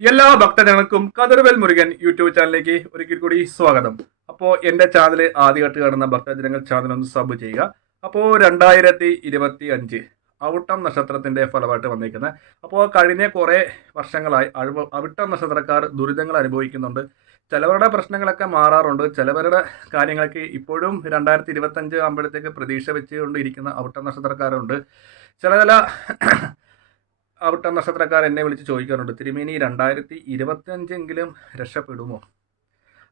എല്ലാ ഭക്തജനങ്ങൾക്കും കതിർവേൽ മുരുകൻ യൂട്യൂബ് ചാനലിലേക്ക് ഒരിക്കൽ കൂടി സ്വാഗതം. അപ്പോൾ എന്റെ ചാനൽ ആദ്യമായിട്ട് കാണുന്ന ഭക്തജനങ്ങൾ ചാനൽ ഒന്ന് സബ് ചെയ്യുക. അപ്പോൾ രണ്ടായിരത്തി ഇരുപത്തി അഞ്ച് അവിട്ടം നക്ഷത്രത്തിന്റെ ഫലമായിട്ട് വന്നിരിക്കുന്നത്. അപ്പോൾ കഴിഞ്ഞ കുറേ വർഷങ്ങളായി അഴിവ് അവിട്ടം നക്ഷത്രക്കാർ ദുരിതങ്ങൾ അനുഭവിക്കുന്നുണ്ട്. ചിലവരുടെ പ്രശ്നങ്ങളൊക്കെ മാറാറുണ്ട്. ചിലവരുടെ കാര്യങ്ങൾക്ക് ഇപ്പോഴും രണ്ടായിരത്തി ഇരുപത്തഞ്ച് ആകുമ്പോഴത്തേക്ക് പ്രതീക്ഷ വെച്ചുകൊണ്ടിരിക്കുന്ന അവിട്ടം നക്ഷത്രക്കാരുണ്ട്. ചില ചില അവിട്ട നക്ഷത്രക്കാർ എന്നെ വിളിച്ച് ചോദിക്കാറുണ്ട് തിരുമേനി രണ്ടായിരത്തി ഇരുപത്തിയഞ്ചെങ്കിലും രക്ഷപ്പെടുമോ?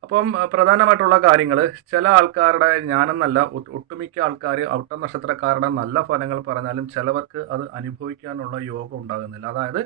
അപ്പം പ്രധാനമായിട്ടുള്ള കാര്യങ്ങൾ ചില ആൾക്കാരുടെ ഞാനെന്നല്ല ഒട്ട് ഒട്ടുമിക്ക ആൾക്കാർ അവിട്ട നക്ഷത്രക്കാരുടെ നല്ല ഫലങ്ങൾ പറഞ്ഞാലും ചിലവർക്ക് അത് അനുഭവിക്കാനുള്ള യോഗം ഉണ്ടാകുന്നില്ല. അതായത്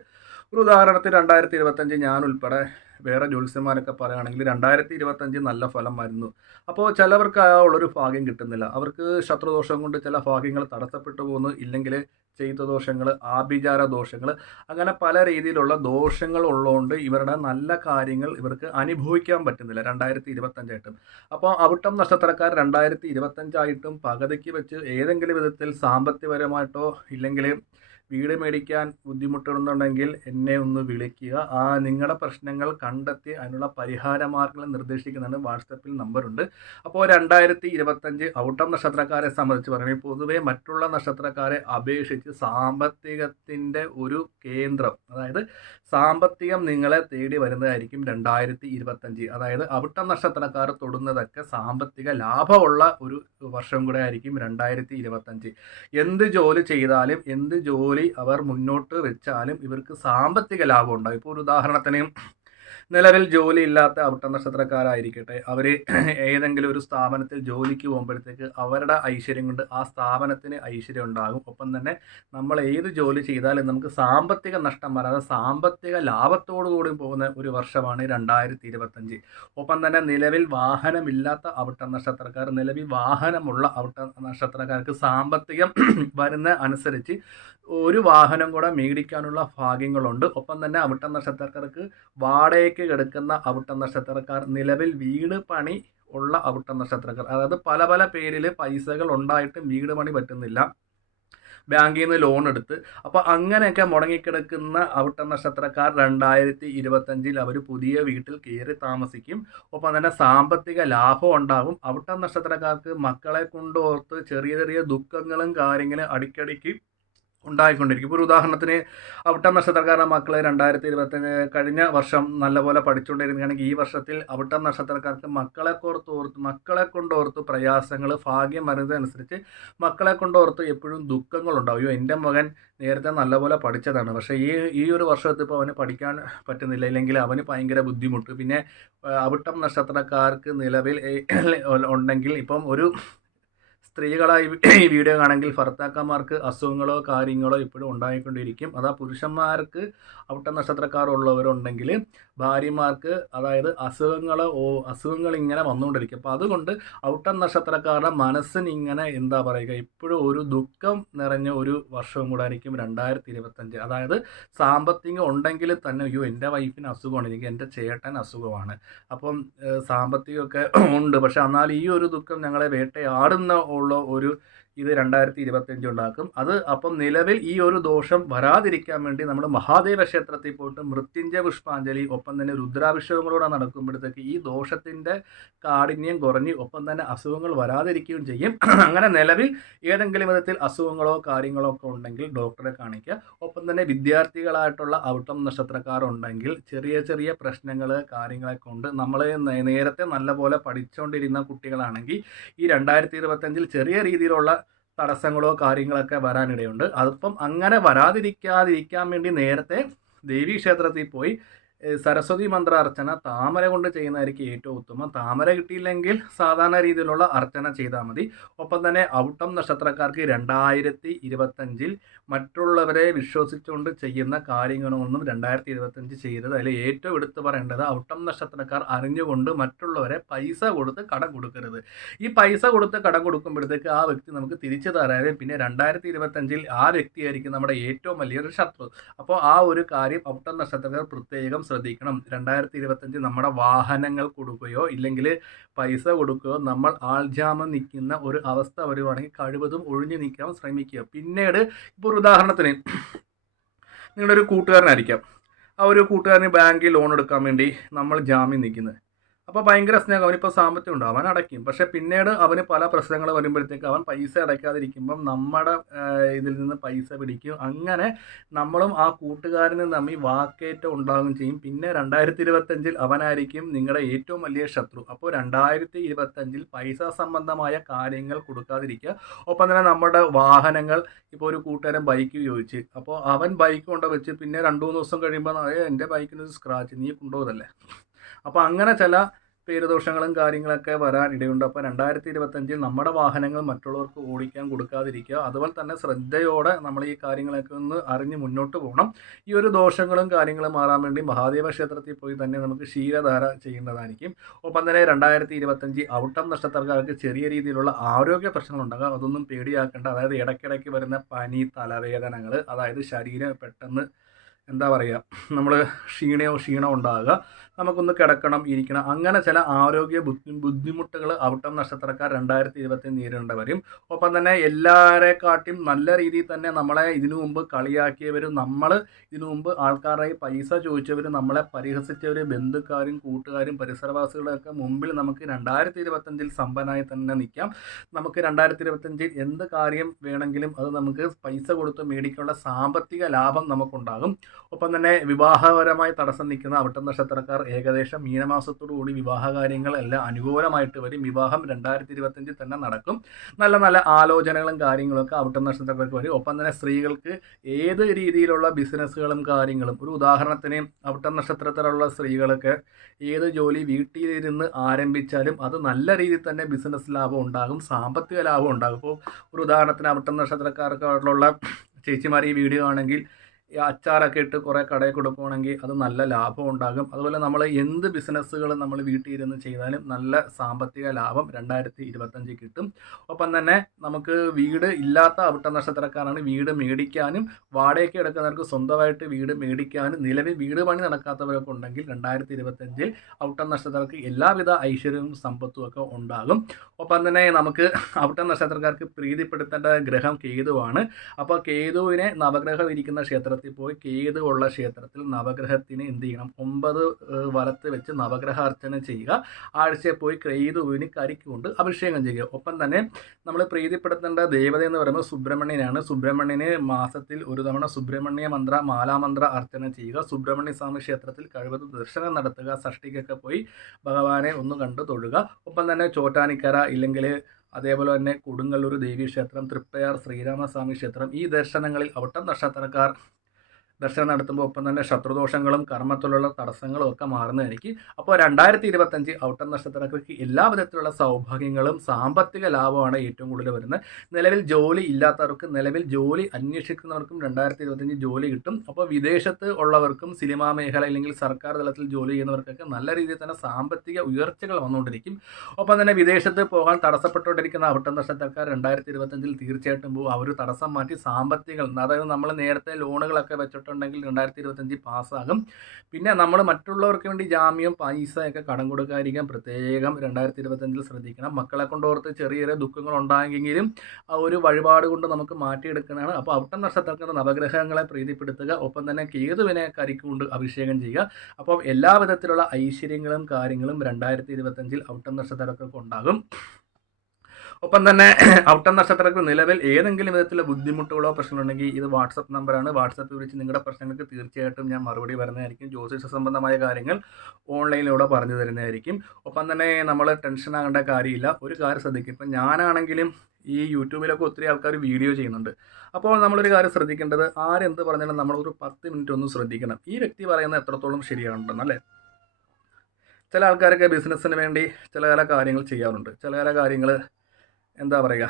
ഒരു ഉദാഹരണത്തിന് രണ്ടായിരത്തി ഇരുപത്തഞ്ച് ഞാൻ ഉൾപ്പെടെ വേറെ ജ്യോത്സ്യന്മാരൊക്കെ പറയുകയാണെങ്കിൽ രണ്ടായിരത്തി ഇരുപത്തഞ്ച് നല്ല ഫലം വരുന്നു അപ്പോൾ ചിലവർക്ക് ആ ഉള്ളൊരു ഭാഗ്യം കിട്ടുന്നില്ല. അവർക്ക് ശത്രുദോഷം കൊണ്ട് ചില ഭാഗ്യങ്ങൾ തടസ്സപ്പെട്ടു പോകുന്നു ഇല്ലെങ്കിൽ ചെയ്ത ദോഷങ്ങൾ ആഭിചാര ദോഷങ്ങൾ അങ്ങനെ പല രീതിയിലുള്ള ദോഷങ്ങൾ ഉള്ളതുകൊണ്ട് ഇവരുടെ നല്ല കാര്യങ്ങൾ ഇവർക്ക് അനുഭവിക്കാൻ പറ്റുന്നില്ല രണ്ടായിരത്തി ഇരുപത്തഞ്ചായിട്ടും അപ്പോൾ അവിട്ടം നക്ഷത്രക്കാർ രണ്ടായിരത്തി ഇരുപത്തഞ്ചായിട്ടും പകുതിക്ക് വെച്ച് ഏതെങ്കിലും വിധത്തിൽ സാമ്പത്തികപരമായിട്ടോ ഇല്ലെങ്കിൽ വീട് മേടിക്കാൻ ബുദ്ധിമുട്ടുന്നുണ്ടെങ്കിൽ എന്നെ ഒന്ന് വിളിക്കുക. ആ നിങ്ങളുടെ പ്രശ്നങ്ങൾ കണ്ടെത്തി അതിനുള്ള പരിഹാര മാർഗങ്ങൾ നിർദ്ദേശിക്കുന്നതാണ് വാട്സപ്പിൽ നമ്പറുണ്ട്. അപ്പോൾ രണ്ടായിരത്തി ഇരുപത്തഞ്ച് ഔട്ടം നക്ഷത്രക്കാരെ സംബന്ധിച്ച് പറയുമ്പോൾ പൊതുവെ മറ്റുള്ള നക്ഷത്രക്കാരെ അപേക്ഷിച്ച് സാമ്പത്തികത്തിന്റെ ഒരു കേന്ദ്രം അതായത് സാമ്പത്തികം നിങ്ങളെ തേടി വരുന്നതായിരിക്കും രണ്ടായിരത്തി ഇരുപത്തഞ്ച് അതായത് അവിട്ടം നക്ഷത്രക്കാർ തൊടുന്നതൊക്കെ സാമ്പത്തിക ലാഭമുള്ള ഒരു വർഷം കൂടെ ആയിരിക്കും രണ്ടായിരത്തി ഇരുപത്തഞ്ച് എന്ത് ജോലി ചെയ്താലും എന്ത് ജോലി അവർ മുന്നോട്ട് വെച്ചാലും ഇവർക്ക് സാമ്പത്തിക ലാഭം ഉണ്ടാകും ഇപ്പോൾ ഒരു ഉദാഹരണത്തിന് നിലവിൽ ജോലി ഇല്ലാത്ത അവിട്ട നക്ഷത്രക്കാരായിരിക്കട്ടെ. അവർ ഏതെങ്കിലും ഒരു സ്ഥാപനത്തിൽ ജോലിക്ക് പോകുമ്പോഴത്തേക്ക് അവരുടെ ഐശ്വര്യം കൊണ്ട് ആ സ്ഥാപനത്തിന് ഐശ്വര്യം ഉണ്ടാകും. ഒപ്പം തന്നെ നമ്മൾ ഏത് ജോലി ചെയ്താലും നമുക്ക് സാമ്പത്തിക നഷ്ടം വരാതെ സാമ്പത്തിക ലാഭത്തോടു കൂടി പോകുന്ന ഒരു വർഷമാണ് രണ്ടായിരത്തി ഇരുപത്തഞ്ച് ഒപ്പം തന്നെ നിലവിൽ വാഹനമില്ലാത്ത അവിട്ട നക്ഷത്രക്കാർ നിലവിൽ വാഹനമുള്ള അവിട്ട നക്ഷത്രക്കാർക്ക് സാമ്പത്തികം വരുന്ന അനുസരിച്ച് ഒരു വാഹനം കൂടെ മേടിക്കാനുള്ള ഭാഗ്യങ്ങളുണ്ട്. ഒപ്പം തന്നെ അവിട്ട നക്ഷത്രക്കാർക്ക് വാടകയ്ക്ക് കിടക്കുന്ന അവിട്ട നക്ഷത്രക്കാർ നിലവിൽ വീട് പണി ഉള്ള അവിട്ട നക്ഷത്രക്കാർ അതായത് പല പല പേരിൽ പൈസകൾ ഉണ്ടായിട്ടും വീട് പണി പറ്റുന്നില്ല. ബാങ്കിൽ നിന്ന് ലോൺ എടുത്ത്. അപ്പോൾ അങ്ങനെയൊക്കെ മുടങ്ങിക്കിടക്കുന്ന അവിട്ട നക്ഷത്രക്കാർ രണ്ടായിരത്തി ഇരുപത്തഞ്ചിൽ അവർ പുതിയ വീട്ടിൽ കയറി താമസിക്കും. ഒപ്പം തന്നെ സാമ്പത്തിക ലാഭം ഉണ്ടാകും അവിട്ട നക്ഷത്രക്കാർക്ക് മക്കളെ കൊണ്ടോർത്ത് ചെറിയ ചെറിയ ദുഃഖങ്ങളും കാര്യങ്ങളും അടിക്കടിക്ക് ഉണ്ടായിക്കൊണ്ടിരിക്കും. ഇപ്പോൾ ഒരു ഉദാഹരണത്തിന് അവിട്ട നക്ഷത്രക്കാരുടെ മക്കൾ രണ്ടായിരത്തി ഇരുപത്തി കഴിഞ്ഞ വർഷം നല്ലപോലെ പഠിച്ചുകൊണ്ടിരിക്കുകയാണെങ്കിൽ ഈ വർഷത്തിൽ അവിട്ട നക്ഷത്രക്കാർക്ക് മക്കളെ കോർത്ത് ഓർത്ത് മക്കളെ കൊണ്ടോർത്ത് പ്രയാസങ്ങൾ ഭാഗ്യം വരുന്നതനുസരിച്ച് മക്കളെ കൊണ്ടോർത്ത് എപ്പോഴും ദുഃഖങ്ങളുണ്ടാവും. അയ്യോ എന്റെ മകൻ നേരത്തെ നല്ലപോലെ പഠിച്ചതാണ്. പക്ഷേ ഈ ഈ ഒരു വർഷത്തിൽ ഇപ്പോൾ അവന് പഠിക്കാൻ പറ്റുന്നില്ല. ഇല്ലെങ്കിൽ അവന് ഭയങ്കര ബുദ്ധിമുട്ട്. പിന്നെ അവിട്ടം നക്ഷത്രക്കാർക്ക് നിലവിൽ ഉണ്ടെങ്കിൽ ഇപ്പം ഒരു സ്ത്രീകളായി ഈ വീഡിയോ കാണെങ്കിൽ ഭർത്താക്കന്മാർക്ക് അസുഖങ്ങളോ കാര്യങ്ങളോ ഇപ്പോഴും ഉണ്ടായിക്കൊണ്ടിരിക്കും. അതാ പുരുഷന്മാർക്ക് ഔട്ട നക്ഷത്രക്കാർ ഉള്ളവരുണ്ടെങ്കിൽ ഭാര്യമാർക്ക് അതായത് അസുഖങ്ങൾ ഓ അസുഖങ്ങൾ ഇങ്ങനെ വന്നുകൊണ്ടിരിക്കും. അപ്പോൾ അതുകൊണ്ട് ഔട്ടം നക്ഷത്രക്കാരുടെ മനസ്സിന് ഇങ്ങനെ എന്താ പറയുക ഇപ്പോഴും ഒരു ദുഃഖം നിറഞ്ഞ ഒരു വർഷവും കൂടെ ആയിരിക്കും രണ്ടായിരത്തി ഇരുപത്തഞ്ച് അതായത് സാമ്പത്തികം ഉണ്ടെങ്കിൽ തന്നെ അയ്യോ എന്റെ വൈഫിന് അസുഖമാണ് എനിക്ക് എന്റെ ചേട്ടൻ അസുഖമാണ്. അപ്പം സാമ്പത്തികമൊക്കെ ഉണ്ട്. പക്ഷെ എന്നാൽ ഈ ഒരു ദുഃഖം ഞങ്ങളെ വേട്ടയാടുന്ന ഉള്ള ഒരു ഇത് രണ്ടായിരത്തി ഇരുപത്തിയഞ്ച് ഉണ്ടാക്കും. അത് അപ്പം നിലവിൽ ഈ ഒരു ദോഷം വരാതിരിക്കാൻ വേണ്ടി നമ്മൾ മഹാദേവ ക്ഷേത്രത്തിൽ പോയിട്ട് മൃത്യുഞ്ജയ പുഷ്പാഞ്ജലി ഒപ്പം തന്നെ രുദ്രാഭിഷേകങ്ങളോടെ നടക്കുമ്പോഴത്തേക്ക് ഈ ദോഷത്തിന്റെ കാഠിന്യം കുറഞ്ഞ് ഒപ്പം തന്നെ അസുഖങ്ങൾ വരാതിരിക്കുകയും ചെയ്യും. അങ്ങനെ നിലവിൽ ഏതെങ്കിലും വിധത്തിൽ അസുഖങ്ങളോ കാര്യങ്ങളോ ഒക്കെ ഉണ്ടെങ്കിൽ ഡോക്ടറെ കാണിക്കുക. ഒപ്പം തന്നെ വിദ്യാർത്ഥികളായിട്ടുള്ള ഔട്ടം നക്ഷത്രക്കാരുണ്ടെങ്കിൽ ചെറിയ ചെറിയ പ്രശ്നങ്ങൾ കാര്യങ്ങളെ കൊണ്ട് നമ്മൾ നേരത്തെ നല്ലപോലെ പഠിച്ചുകൊണ്ടിരുന്ന കുട്ടികളാണെങ്കിൽ ഈ രണ്ടായിരത്തി ഇരുപത്തഞ്ചിൽ ചെറിയ രീതിയിലുള്ള തടസ്സങ്ങളോ കാര്യങ്ങളൊക്കെ വരാനിടയുണ്ട്. അതിപ്പം അങ്ങനെ വരാതിരിക്കാതിരിക്കാൻ വേണ്ടി നേരത്തെ ദേവീ ക്ഷേത്രത്തിൽ പോയി സരസ്വതി മന്ത്ര അർച്ചന താമര കൊണ്ട് ചെയ്യുന്നതായിരിക്കും ഏറ്റവും ഉത്തമം. താമര കിട്ടിയില്ലെങ്കിൽ സാധാരണ രീതിയിലുള്ള അർച്ചന ചെയ്താൽ മതി. ഒപ്പം തന്നെ ഔട്ടം നക്ഷത്രക്കാർക്ക് രണ്ടായിരത്തി ഇരുപത്തഞ്ചിൽ മറ്റുള്ളവരെ വിശ്വസിച്ചുകൊണ്ട് ചെയ്യുന്ന കാര്യങ്ങളൊന്നും രണ്ടായിരത്തി ഇരുപത്തഞ്ച് ചെയ്തത്. അതിൽ ഏറ്റവും എടുത്തു പറയേണ്ടത് ഔട്ടം നക്ഷത്രക്കാർ അറിഞ്ഞുകൊണ്ട് മറ്റുള്ളവരെ പൈസ കൊടുത്ത് കടം കൊടുക്കരുത്. ഈ പൈസ കൊടുത്ത് കടം കൊടുക്കുമ്പോഴത്തേക്ക് ആ വ്യക്തി നമുക്ക് തിരിച്ചു തരാതെ പിന്നെ രണ്ടായിരത്തി ഇരുപത്തഞ്ചിൽ ആ വ്യക്തിയായിരിക്കും നമ്മുടെ ഏറ്റവും വലിയൊരു ശത്രു. അപ്പോൾ ആ ഒരു കാര്യം ഔട്ടം നക്ഷത്രക്കാർ പ്രത്യേകം ശ്രദ്ധിക്കണം. രണ്ടായിരത്തി ഇരുപത്തഞ്ച് നമ്മുടെ വാഹനങ്ങൾ കൊടുക്കുകയോ ഇല്ലെങ്കിൽ പൈസ കൊടുക്കുകയോ നമ്മൾ ആൾജാമം നിൽക്കുന്ന ഒരു അവസ്ഥ വരുവാണെങ്കിൽ കഴിവതും ഒഴിഞ്ഞു നിൽക്കാൻ ശ്രമിക്കുക. പിന്നീട് ഇപ്പോൾ ഒരു ഉദാഹരണത്തിന് നിങ്ങളുടെ ഒരു കൂട്ടുകാരനായിരിക്കാം. ആ ഒരു കൂട്ടുകാരന് ബാങ്കിൽ ലോൺ എടുക്കാൻ വേണ്ടി നമ്മൾ ജാമ്യം നിൽക്കുന്നത് അപ്പോൾ ഭയങ്കര സ്നേഹം. അവനിപ്പോൾ സാമ്പത്തികം ഉണ്ട്. അവൻ അടയ്ക്കും. പക്ഷേ പിന്നീട് അവന് പല പ്രശ്നങ്ങൾ വരുമ്പോഴത്തേക്ക് അവൻ പൈസ അടയ്ക്കാതിരിക്കുമ്പം നമ്മുടെ ഇതിൽ നിന്ന് പൈസ പിടിക്കും. അങ്ങനെ നമ്മളും ആ കൂട്ടുകാരനും തമ്മിൽ വാക്കേറ്റം ഉണ്ടാകുകയും ചെയ്യും. പിന്നെ രണ്ടായിരത്തി ഇരുപത്തഞ്ചിൽ അവനായിരിക്കും നിങ്ങളുടെ ഏറ്റവും വലിയ ശത്രു. അപ്പോൾ രണ്ടായിരത്തി ഇരുപത്തഞ്ചിൽ പൈസ സംബന്ധമായ കാര്യങ്ങൾ കൊടുക്കാതിരിക്കുക. ഒപ്പം തന്നെ നമ്മുടെ വാഹനങ്ങൾ ഇപ്പോൾ ഒരു കൂട്ടുകാരൻ ബൈക്ക് ചോദിച്ച്. അപ്പോൾ അവൻ ബൈക്ക് കൊണ്ടുവച്ച് പിന്നെ രണ്ടു മൂന്ന് ദിവസം കഴിയുമ്പോൾ "ഏ, എന്റെ ബൈക്കിന് സ്ക്രാച്ച് നീ കൊണ്ടുപോകതല്ലേ അപ്പോൾ അങ്ങനെ ചില പേരുദോഷങ്ങളും കാര്യങ്ങളൊക്കെ വരാൻ ഇടയുണ്ട്. അപ്പോൾ രണ്ടായിരത്തി ഇരുപത്തഞ്ചിൽ നമ്മുടെ വാഹനങ്ങൾ മറ്റുള്ളവർക്ക് ഓടിക്കാൻ കൊടുക്കാതിരിക്കുക. അതുപോലെ തന്നെ ശ്രദ്ധയോടെ നമ്മൾ ഈ കാര്യങ്ങളൊക്കെ ഒന്ന് അറിഞ്ഞ് മുന്നോട്ട് പോകണം. ഈ ഒരു ദോഷങ്ങളും കാര്യങ്ങളും മാറാൻ വേണ്ടി മഹാദേവ ക്ഷേത്രത്തിൽ പോയി തന്നെ നമുക്ക് ക്ഷീരധാര ചെയ്യേണ്ടതായിരിക്കും ഒപ്പം തന്നെ രണ്ടായിരത്തി ഇരുപത്തഞ്ച് ഔട്ടം നക്ഷത്രക്കാർക്ക് ചെറിയ രീതിയിലുള്ള ആരോഗ്യ പ്രശ്നങ്ങൾ ഉണ്ടാകാം. അതൊന്നും പേടിയാക്കേണ്ട. അതായത് ഇടയ്ക്കിടയ്ക്ക് വരുന്ന പനി തലവേദനകൾ അതായത് ശരീരം പെട്ടെന്ന് എന്താ പറയുക നമ്മൾ ക്ഷീണയോ ക്ഷീണോ ഉണ്ടാകുക. നമുക്കൊന്ന് കിടക്കണം ഇരിക്കണം. അങ്ങനെ ചില ആരോഗ്യ ബുദ്ധി ബുദ്ധിമുട്ടുകൾ ഔട്ടം നക്ഷത്രക്കാർ രണ്ടായിരത്തി ഇരുപത്തി നേരിടേണ്ടവരും. ഒപ്പം തന്നെ എല്ലാവരെക്കാട്ടിയും നല്ല രീതിയിൽ തന്നെ നമ്മളെ ഇതിനു മുമ്പ് കളിയാക്കിയവരും നമ്മൾ ഇതിനു മുമ്പ് ആൾക്കാരായി പൈസ ചോദിച്ചവരും നമ്മളെ പരിഹസിച്ചവരും ബന്ധുക്കാരും കൂട്ടുകാരും പരിസരവാസികളൊക്കെ മുമ്പിൽ നമുക്ക് രണ്ടായിരത്തി ഇരുപത്തഞ്ചിൽ സമ്പന്നായി തന്നെ നിൽക്കാം. നമുക്ക് രണ്ടായിരത്തി ഇരുപത്തഞ്ചിൽ എന്ത് കാര്യം വേണമെങ്കിലും അത് നമുക്ക് പൈസ കൊടുത്ത് മേടിക്കാനുള്ള സാമ്പത്തിക ലാഭം നമുക്കുണ്ടാകും. ഒപ്പം തന്നെ വിവാഹപരമായി തടസ്സം നിൽക്കുന്ന അവിട്ടം നക്ഷത്രക്കാർ ഏകദേശം മീനമാസത്തോടു കൂടി വിവാഹ കാര്യങ്ങളെല്ലാം അനുകൂലമായിട്ട് വരും. വിവാഹം രണ്ടായിരത്തി ഇരുപത്തഞ്ചിൽ തന്നെ നടക്കും. നല്ല നല്ല ആലോചനകളും കാര്യങ്ങളൊക്കെ അവിട്ടം നക്ഷത്രക്കാർക്ക് വരും. ഒപ്പം തന്നെ സ്ത്രീകൾക്ക് ഏത് രീതിയിലുള്ള ബിസിനസ്സുകളും കാര്യങ്ങളും ഒരു ഉദാഹരണത്തിന് അവിട്ടം നക്ഷത്രത്തിലുള്ള സ്ത്രീകൾക്ക് ഏത് ജോലി വീട്ടിലിരുന്ന് ആരംഭിച്ചാലും അത് നല്ല രീതിയിൽ തന്നെ ബിസിനസ് ലാഭം ഉണ്ടാകും സാമ്പത്തിക ലാഭം ഉണ്ടാകും. ഇപ്പോൾ ഒരു ഉദാഹരണത്തിന് അവിട്ടം നക്ഷത്രക്കാർക്കുള്ള ചേച്ചിമാർ ഈ വീഡിയോ ആണെങ്കിൽ ഈ അച്ചാറൊക്കെ ഇട്ട് കുറേ കടയിൽ കൊടുക്കുകയാണെങ്കിൽ അത് നല്ല ലാഭം ഉണ്ടാകും. അതുപോലെ നമ്മൾ എന്ത് ബിസിനസ്സുകൾ നമ്മൾ വീട്ടിൽ ഇരുന്ന് ചെയ്താലും നല്ല സാമ്പത്തിക ലാഭം രണ്ടായിരത്തി ഇരുപത്തഞ്ച് കിട്ടും. ഒപ്പം തന്നെ നമുക്ക് വീട് ഇല്ലാത്ത അവിട്ട നക്ഷത്രക്കാരാണ് വീട് മേടിക്കാനും വാടകയ്ക്ക് എടുക്കുന്നവർക്ക് സ്വന്തമായിട്ട് വീട് മേടിക്കാനും നിലവിൽ വീട് പണി നടക്കാത്തവരൊക്കെ ഉണ്ടെങ്കിൽ രണ്ടായിരത്തി ഇരുപത്തഞ്ചിൽ അവിട്ട നക്ഷത്രക്കാർക്ക് എല്ലാവിധ ഐശ്വര്യവും സമ്പത്തും ഒക്കെ ഉണ്ടാകും. ഒപ്പം തന്നെ നമുക്ക് അവിട്ട നക്ഷത്രക്കാർക്ക് പ്രീതിപ്പെടുത്തേണ്ട ഗ്രഹം കേതുവാണ്. അപ്പോൾ കേതുവിനെ നവഗ്രഹം ഇരിക്കുന്ന ക്ഷേത്രത്തിൽ പോയി കേതുവുള്ള ക്ഷേത്രത്തിൽ നവഗ്രഹത്തിന് എന്ത് ചെയ്യണം? ഒമ്പത് വലത്ത് വെച്ച് നവഗ്രഹ അർച്ചന ചെയ്യുക. ആഴ്ചയിൽ പോയി ക്രേതുവിന് കരിക്കൊണ്ട് അഭിഷേകം ചെയ്യുക. ഒപ്പം തന്നെ നമ്മൾ പ്രീതിപ്പെടുത്തേണ്ട ദേവത എന്ന് പറയുമ്പോൾ സുബ്രഹ്മണ്യനാണ്. സുബ്രഹ്മണ്യന് മാസത്തിൽ ഒരു തവണ സുബ്രഹ്മണ്യ മന്ത്ര മാലാമന്ത്ര അർച്ചന ചെയ്യുക. സുബ്രഹ്മണ്യ സ്വാമി ക്ഷേത്രത്തിൽ കഴിവതും ദർശനം നടത്തുക. ഷഷ്ടിക്കൊക്കെ പോയി ഭഗവാനെ ഒന്ന് കണ്ടു തൊഴുക. ഒപ്പം തന്നെ ചോറ്റാനിക്കര ഇല്ലെങ്കിൽ അതേപോലെ തന്നെ കൊടുങ്ങല്ലൂർ ദേവീക്ഷേത്രം തൃപ്പയാർ ശ്രീരാമസ്വാമി ക്ഷേത്രം ഈ ദർശനങ്ങളിൽ അവിട്ടം നക്ഷത്രക്കാർ ദർശനം നടത്തുമ്പോൾ ഒപ്പം തന്നെ ശത്രുദോഷങ്ങളും കർമ്മത്തിലുള്ള തടസ്സങ്ങളും ഒക്കെ മാറുന്നതായിരിക്കും. അപ്പോൾ രണ്ടായിരത്തി ഇരുപത്തഞ്ച് ഔട്ടർ നക്ഷത്രക്കാർക്ക് എല്ലാ വിധത്തിലുള്ള സൗഭാഗ്യങ്ങളും സാമ്പത്തിക ലാഭമാണ് ഏറ്റവും കൂടുതൽ വരുന്നത്. നിലവിൽ ജോലി ഇല്ലാത്തവർക്ക് നിലവിൽ ജോലി അന്വേഷിക്കുന്നവർക്കും രണ്ടായിരത്തി ഇരുപത്തഞ്ച് ജോലി കിട്ടും. അപ്പോൾ വിദേശത്ത് ഉള്ളവർക്കും സിനിമാ മേഖല അല്ലെങ്കിൽ സർക്കാർ തലത്തിൽ ജോലി ചെയ്യുന്നവർക്കൊക്കെ നല്ല രീതിയിൽ തന്നെ സാമ്പത്തിക ഉയർച്ചകൾ വന്നുകൊണ്ടിരിക്കും. ഒപ്പം തന്നെ വിദേശത്ത് പോകാൻ തടസ്സപ്പെട്ടുകൊണ്ടിരിക്കുന്ന ഔട്ടർ നക്ഷത്രക്കാർ രണ്ടായിരത്തി ഇരുപത്തഞ്ചിൽ തീർച്ചയായിട്ടും പോകും അവർ തടസ്സം മാറ്റി സാമ്പത്തിക അതായത് നമ്മൾ നേരത്തെ ലോണുകളൊക്കെ വെച്ചിട്ടുണ്ടെങ്കിൽ രണ്ടായിരത്തി ഇരുപത്തഞ്ചിൽ പാസ്സാകും. പിന്നെ നമ്മൾ മറ്റുള്ളവർക്ക് വേണ്ടി ജാമ്യം പൈസയൊക്കെ കടം കൊടുക്കാതിരിക്കാൻ പ്രത്യേകം രണ്ടായിരത്തി ഇരുപത്തഞ്ചിൽ ശ്രദ്ധിക്കണം. മക്കളെ കൊണ്ടോർത്ത് ചെറിയ ചെറിയ ദുഃഖങ്ങൾ ഉണ്ടായെങ്കിലും ആ ഒരു വഴിപാട് കൊണ്ട് നമുക്ക് മാറ്റിയെടുക്കുന്നതാണ് അപ്പോൾ അവിട്ടം നക്ഷത്രത്തിന് നവഗ്രഹങ്ങളെ പ്രീതിപ്പെടുത്തുക. ഒപ്പം തന്നെ കേതുവിനെ കരിക്കൊണ്ട് അഭിഷേകം ചെയ്യുക. അപ്പോൾ എല്ലാ വിധത്തിലുള്ള ഐശ്വര്യങ്ങളും കാര്യങ്ങളും രണ്ടായിരത്തി ഇരുപത്തഞ്ചിൽ ഔട്ടം നക്ഷത്രങ്ങൾക്ക് ഉണ്ടാകും. ഒപ്പം തന്നെ ഔട്ടം നക്ഷത്രങ്ങൾക്ക് നിലവിൽ ഏതെങ്കിലും വിധത്തിലുള്ള ബുദ്ധിമുട്ടുകളോ പ്രശ്നങ്ങളുണ്ടെങ്കിൽ ഇത് വാട്സപ്പ് നമ്പറാണ്. വാട്സപ്പ് വിളിച്ച് നിങ്ങളുടെ പ്രശ്നങ്ങൾക്ക് തീർച്ചയായിട്ടും ഞാൻ മറുപടി വരുന്നതായിരിക്കും ജ്യോതിഷ സംബന്ധമായ കാര്യങ്ങൾ ഓൺലൈനിലൂടെ പറഞ്ഞു തരുന്നതായിരിക്കും. ഒപ്പം തന്നെ നമ്മൾ ടെൻഷൻ ആകേണ്ട കാര്യമില്ല. ഒരു കാര്യം ശ്രദ്ധിക്കും ഇപ്പം ഞാനാണെങ്കിലും ഈ യൂട്യൂബിലൊക്കെ ഒത്തിരി ആൾക്കാർ വീഡിയോ ചെയ്യുന്നുണ്ട്. അപ്പോൾ നമ്മളൊരു കാര്യം ശ്രദ്ധിക്കേണ്ടത് ആരെന്ത് പറഞ്ഞാലും നമ്മളൊരു പത്ത് മിനിറ്റ് ഒന്ന് ശ്രദ്ധിക്കണം. ഈ വ്യക്തി പറയുന്നത് എത്രത്തോളം ശരിയാണെന്നല്ലേ ചില ആൾക്കാരൊക്കെ ബിസിനസ്സിന് വേണ്ടി ചില ചില കാര്യങ്ങൾ ചെയ്യാറുണ്ട്. ചില ചില കാര്യങ്ങൾ എന്താ പറയുക?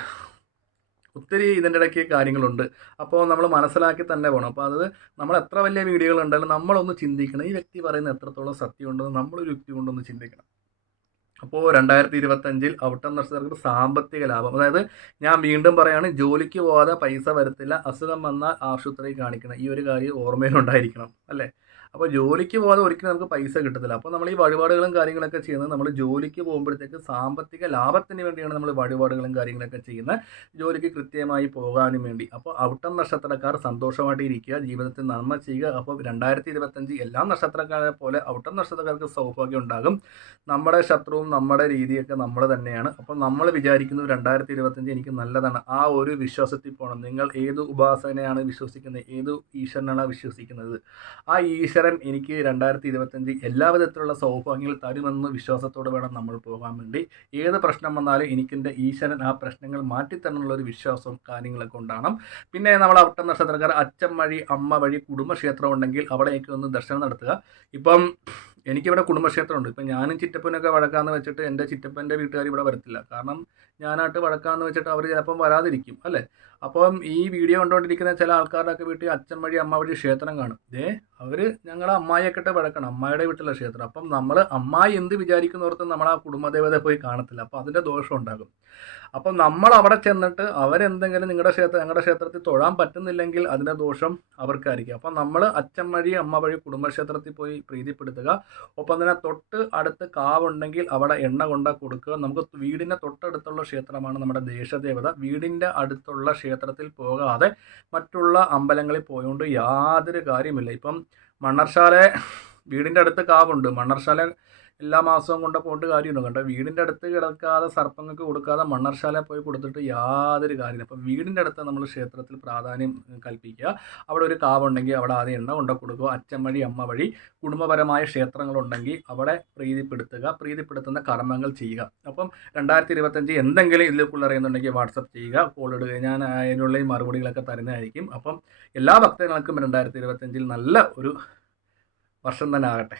ഒത്തിരി ഇതിന്റെ ഇടയ്ക്ക് കാര്യങ്ങളുണ്ട്. അപ്പോൾ നമ്മൾ മനസ്സിലാക്കി തന്നെ പോകണം അപ്പോൾ അത് നമ്മൾ എത്ര വലിയ വീഡിയോകൾ ഉണ്ടായാലും നമ്മളൊന്ന് ചിന്തിക്കണം. ഈ വ്യക്തി പറയുന്ന എത്രത്തോളം സത്യമുണ്ടെന്ന് നമ്മളൊരു വ്യക്തി കൊണ്ടൊന്ന് ചിന്തിക്കണം. അപ്പോൾ രണ്ടായിരത്തി ഇരുപത്തഞ്ചിൽ ഔട്ടം നക്ഷത്രങ്ങൾക്ക് സാമ്പത്തിക ലാഭം. അതായത് ഞാൻ വീണ്ടും പറയാണ് ജോലിക്ക് പോകാതെ പൈസ വരത്തില്ല. അസുഖം വന്നാൽ ആശുപത്രി കാണിക്കണം. ഈ ഒരു കാര്യം ഓർമ്മയിലുണ്ടായിരിക്കണം. അല്ലേ? അപ്പോൾ ജോലിക്ക് പോകാതെ ഒരിക്കലും നമുക്ക് പൈസ കിട്ടത്തില്ല. അപ്പോൾ നമ്മൾ ഈ വഴിപാടുകളും കാര്യങ്ങളൊക്കെ ചെയ്യുന്നത് നമ്മൾ ജോലിക്ക് പോകുമ്പോഴത്തേക്ക് സാമ്പത്തിക ലാഭത്തിന് വേണ്ടിയാണ് നമ്മൾ വഴിപാടുകളും കാര്യങ്ങളൊക്കെ ചെയ്യുന്നത്. ജോലിക്ക് കൃത്യമായി പോകാനും വേണ്ടി. അപ്പോൾ ഔട്ടം നക്ഷത്രക്കാർ സന്തോഷമായിട്ട് ഇരിക്കുക ജീവിതത്തിൽ നന്മ ചെയ്യുക. അപ്പോൾ രണ്ടായിരത്തി ഇരുപത്തഞ്ച് എല്ലാ നക്ഷത്രക്കാരെ പോലെ ഔട്ടം നക്ഷത്രക്കാർക്ക് സൗഭാഗ്യം ഉണ്ടാകും. നമ്മുടെ ശത്രുവും നമ്മുടെ രീതിയൊക്കെ നമ്മൾ തന്നെയാണ്. അപ്പോൾ നമ്മൾ വിചാരിക്കുന്നു രണ്ടായിരത്തി ഇരുപത്തഞ്ച് എനിക്ക് നല്ലതാണ്. ആ ഒരു വിശ്വാസത്തിൽ പോകണം. നിങ്ങൾ ഏത് ഉപാസനയാണ് വിശ്വസിക്കുന്നത്? ഏത് ഈശ്വരനാണ് വിശ്വസിക്കുന്നത്? ആ ഈശ്വരൻ എനിക്ക് രണ്ടായിരത്തി ഇരുപത്തഞ്ച് എല്ലാ വിധത്തിലുള്ള സൗഭാഗ്യങ്ങൾ തരുമെന്ന് വിശ്വാസത്തോടെ വേണം നമ്മൾ പോകാൻ വേണ്ടി. ഏത് പ്രശ്നം വന്നാലും എനിക്കെന്റെ ഈശ്വരൻ ആ പ്രശ്നങ്ങൾ മാറ്റിത്തരണമുള്ള ഒരു വിശ്വാസവും കാര്യങ്ങളൊക്കെ ഉണ്ടാകണം. പിന്നെ നമ്മൾ അവിടെ നക്ഷത്രക്കാർ അച്ഛൻ വഴി അമ്മ വഴി കുടുംബക്ഷേത്രം ഉണ്ടെങ്കിൽ അവിടേക്ക് ഒന്ന് ദർശനം നടത്തുക. ഇപ്പം എനിക്കിവിടെ കുടുംബക്ഷേത്രമുണ്ട്. ഇപ്പം ഞാനും ചിറ്റപ്പനൊക്കെ വഴക്കാന്ന് വെച്ചിട്ട് എന്റെ ചിറ്റപ്പന്റെ വീട്ടുകാർ ഇവിടെ വരത്തില്ല. കാരണം ഞാനായിട്ട് വഴക്കാന്ന് വെച്ചിട്ട് അവർ ചിലപ്പം വരാതിരിക്കും അല്ലേ? അപ്പം ഈ വീഡിയോ കണ്ടുകൊണ്ടിരിക്കുന്ന ചില ആൾക്കാരുടെയൊക്കെ വീട്ടിൽ അച്ഛൻ വഴി അമ്മ വഴി ക്ഷേത്രം കാണും. ദേ അവർ ഞങ്ങളെ അമ്മായിയൊക്കെ വഴക്കണം അമ്മായിയുടെ വീട്ടിലെ ക്ഷേത്രം. അപ്പം നമ്മൾ അമ്മായി എന്ത് വിചാരിക്കുന്നോർത്ത് നമ്മൾ ആ കുടുംബദേവതയെ പോയി കാണത്തില്ല. അപ്പം അതിന്റെ ദോഷം ഉണ്ടാകും. അപ്പം നമ്മൾ അവിടെ ചെന്നിട്ട് അവരെന്തെങ്കിലും നിങ്ങളുടെ ക്ഷേത്രം ഞങ്ങളുടെ ക്ഷേത്രത്തിൽ തൊഴാൻ പറ്റുന്നില്ലെങ്കിൽ അതിന്റെ ദോഷം അവർക്കായിരിക്കും. അപ്പം നമ്മൾ അച്ഛൻ വഴി അമ്മ വഴി കുടുംബക്ഷേത്രത്തിൽ പോയി പ്രീതിപ്പെടുത്തുക. ഒപ്പം തന്നെ തൊട്ട് അടുത്ത് കാവുണ്ടെങ്കിൽ അവിടെ എണ്ണ കൊണ്ട കൊടുക്കുക. നമുക്ക് വീടിന്റെ തൊട്ടടുത്തുള്ള ക്ഷേത്രമാണ് നമ്മുടെ ദേശദേവത. വീടിന്റെ അടുത്തുള്ള ക്ഷേത്രത്തിൽ പോകാതെ മറ്റുള്ള അമ്പലങ്ങളിൽ പോയോണ്ട് യാതൊരു കാര്യമില്ല. ഇപ്പം മണ്ണർശാല വീടിന്റെ അടുത്ത് കാവുണ്ട്. മണ്ണർശാല എല്ലാ മാസവും കൊണ്ട് പോയിട്ട് കാര്യമൊന്നും കണ്ടോ? വീടിന്റെ അടുത്ത് കിടക്കാതെ സർപ്പങ്ങൾക്ക് കൊടുക്കാതെ മണ്ണർശാല പോയി കൊടുത്തിട്ട് യാതൊരു കാര്യമില്ല. അപ്പം വീടിന്റെ അടുത്ത് നമ്മൾ ക്ഷേത്രത്തിൽ പ്രാധാന്യം കൽപ്പിക്കുക. അവിടെ ഒരു കാവുണ്ടെങ്കിൽ അവിടെ ആദ്യം എണ്ണ കൊണ്ട് കൊടുക്കുക. അച്ഛൻ വഴി അമ്മ വഴി കുടുംബപരമായ ക്ഷേത്രങ്ങളുണ്ടെങ്കിൽ അവിടെ പ്രീതിപ്പെടുത്തുക. പ്രീതിപ്പെടുത്തുന്ന കർമ്മങ്ങൾ ചെയ്യുക. അപ്പം രണ്ടായിരത്തി ഇരുപത്തഞ്ച് എന്തെങ്കിലും ഇതിലേക്കുള്ള അറിയുന്നുണ്ടെങ്കിൽ വാട്സപ്പ് ചെയ്യുക. കോൾ ഇടുക. ഞാൻ അതിനുള്ള ഈ മറുപടികളൊക്കെ തരുന്നതായിരിക്കും. അപ്പം എല്ലാ ഭക്തങ്ങൾക്കും രണ്ടായിരത്തി ഇരുപത്തഞ്ചിൽ നല്ല ഒരു വർഷം തന്നെ ആകട്ടെ.